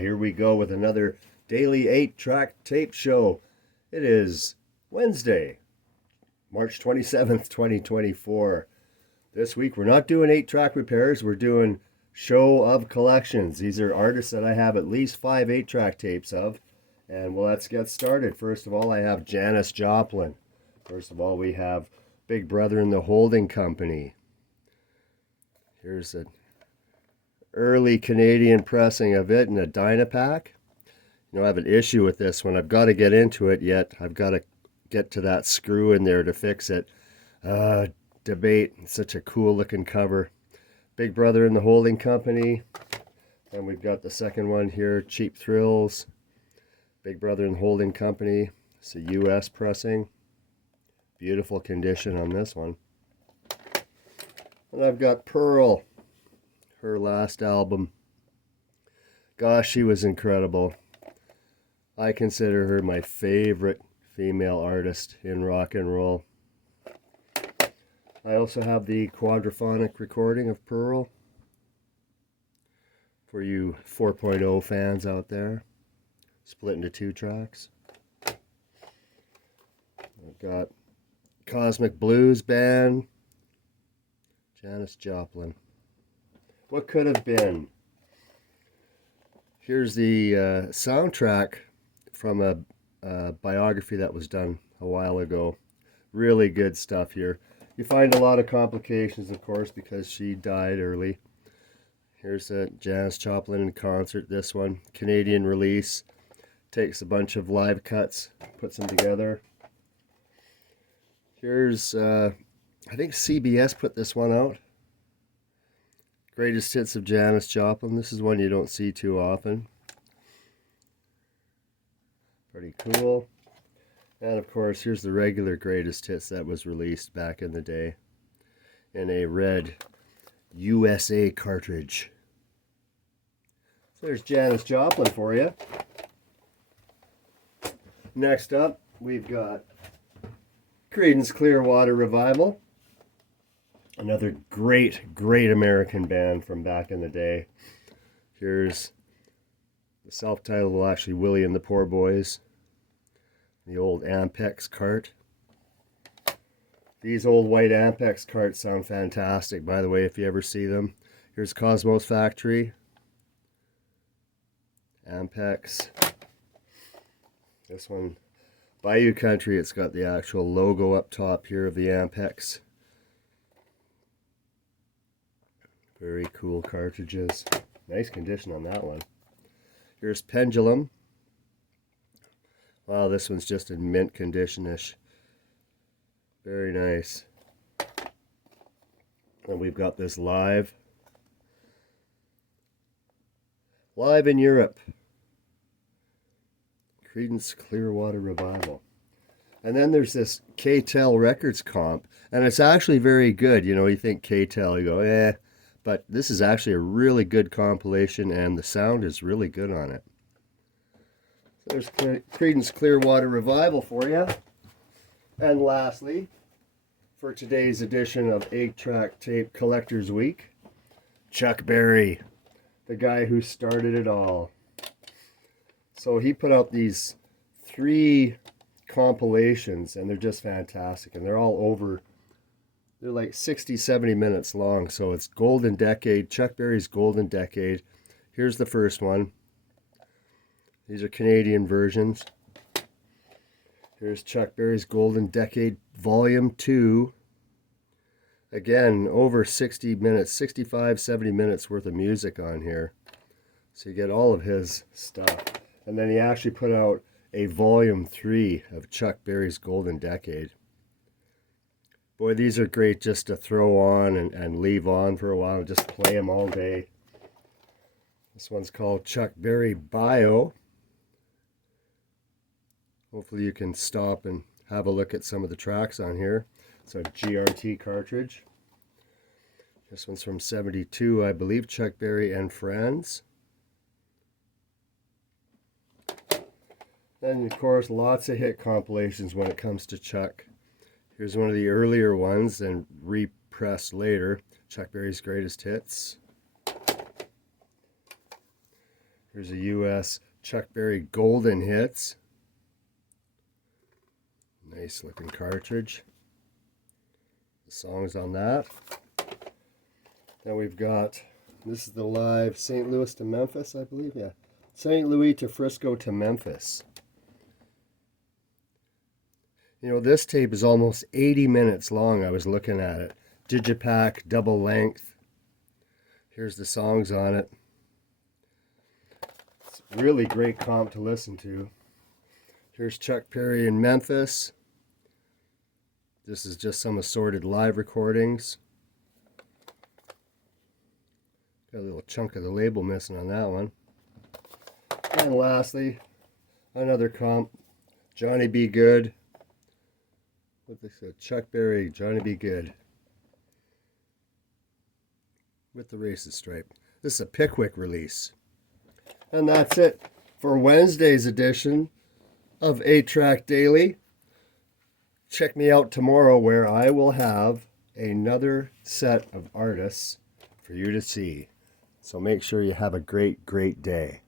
Here we go with another daily 8-track tape show. It is Wednesday, March 27th, 2024. This week we're not doing 8-track repairs, we're doing show of collections. These are artists that I have at least 5 8-track tapes of. And well, let's get started. First of all, I have Janis Joplin. First of all, we have Big Brother and the Holding Company. Here's an early Canadian pressing of it in a Dynapack. You know, I have an issue with this one. I've got to get into it yet. I've got to get to that screw in there to fix it. Debate. It's such a cool looking cover. Big Brother and the Holding Company. And we've got the second one here, Cheap Thrills. Big Brother and the Holding Company. It's a US pressing. Beautiful condition on this one. And I've got Pearl, her last album. Gosh, she was incredible. I consider her my favorite female artist in rock and roll. I also have the quadraphonic recording of Pearl for you 4.0 fans out there. Split into 2 tracks. I've got Cosmic Blues Band, Janis Joplin. What could have been? Here's the soundtrack from a biography that was done a while ago. Really good stuff here. You find a lot of complications, of course, because she died early. Here's a Janis Joplin in concert. This one, Canadian release. Takes a bunch of live cuts, puts them together. Here's, I think CBS put this one out. Greatest Hits of Janis Joplin. This is one you don't see too often. Pretty cool. And of course, here's the regular Greatest Hits that was released back in the day in a red USA cartridge. So there's Janis Joplin for you. Next up, we've got Creedence Clearwater Revival. Another great American band from back in the day. Here's the self-titled, well, actually, Willie and the Poor Boys. The old Ampex cart. These old white Ampex carts sound fantastic, by the way, if you ever see them. Here's Cosmos Factory. Ampex. This one, Bayou Country, it's got the actual logo up top here of the Ampex. Very cool cartridges. Nice condition on that one. Here's Pendulum. Wow, this one's just in mint condition-ish. Very nice. And we've got this live. Live in Europe. Creedence Clearwater Revival. And then there's this K-Tel Records comp. And it's actually very good. You know, you think K-Tel, you go, eh. But this is actually a really good compilation, and the sound is really good on it. So there's Creedence Clearwater Revival for you. And lastly, for today's edition of 8-Track Tape Collectors Week, Chuck Berry, the guy who started it all. So he put out these 3 compilations, and they're just fantastic, and they're all over. They're like 60, 70 minutes long. So it's Golden Decade, Chuck Berry's Golden Decade. Here's the first one. These are Canadian versions. Here's Chuck Berry's Golden Decade Volume 2. Again, over 60 minutes, 65, 70 minutes worth of music on here. So you get all of his stuff. And then he actually put out a Volume 3 of Chuck Berry's Golden Decade. Boy, these are great just to throw on and leave on for a while and just play them all day. This one's called Chuck Berry Bio. Hopefully you can stop and have a look at some of the tracks on here. It's a GRT cartridge. This one's from '72, I believe, Chuck Berry and Friends. And of course, lots of hit compilations when it comes to Chuck. Here's one of the earlier ones and repressed later, Chuck Berry's Greatest Hits. Here's a US Chuck Berry Golden Hits. Nice looking cartridge. The songs on that. Then we've got, this is the live St. Louis to Memphis, I believe, yeah. St. Louis to Frisco to Memphis. You know, this tape is almost 80 minutes long. I was looking at it. Digipack, double length. Here's the songs on it. It's a really great comp to listen to. Here's Chuck Berry in Memphis. This is just some assorted live recordings. Got a little chunk of the label missing on that one. And lastly, another comp, Johnny B. Good. What they said, Chuck Berry, Johnny B. Good. With the racist stripe. This is a Pickwick release. And that's it for Wednesday's edition of 8-Track Daily. Check me out tomorrow where I will have another set of artists for you to see. So make sure you have a great, great day.